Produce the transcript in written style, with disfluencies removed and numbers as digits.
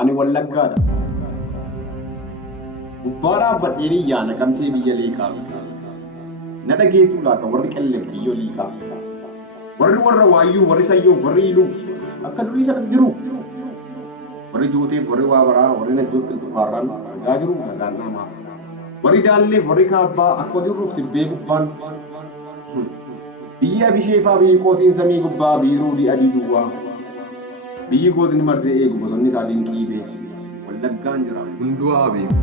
Ani Wallaggaadha. Gubbaadhaa badheerii yaana qabtee biyya leeqaa. Na dhageessuu laata warri qilleef biyyoo liiqaa. Warra waayyuu, warri sayyoof, warri iluu akka durii sana jiru. Warri jooteef, warri waa baraa, warri najjoof qilxufaarraan argaa jiru nagaan namaa. Warri daalleef, warri kaabbaa akka jirruuf tibbee gubbaan. Biyya bisheefaa biyyi qootiin samii gubbaa biiruu adii duwwaa. Biyyi gootni marsee eegu bosonni isaa dinqii bee Wallaggaan jira. Hunduu haa beeku.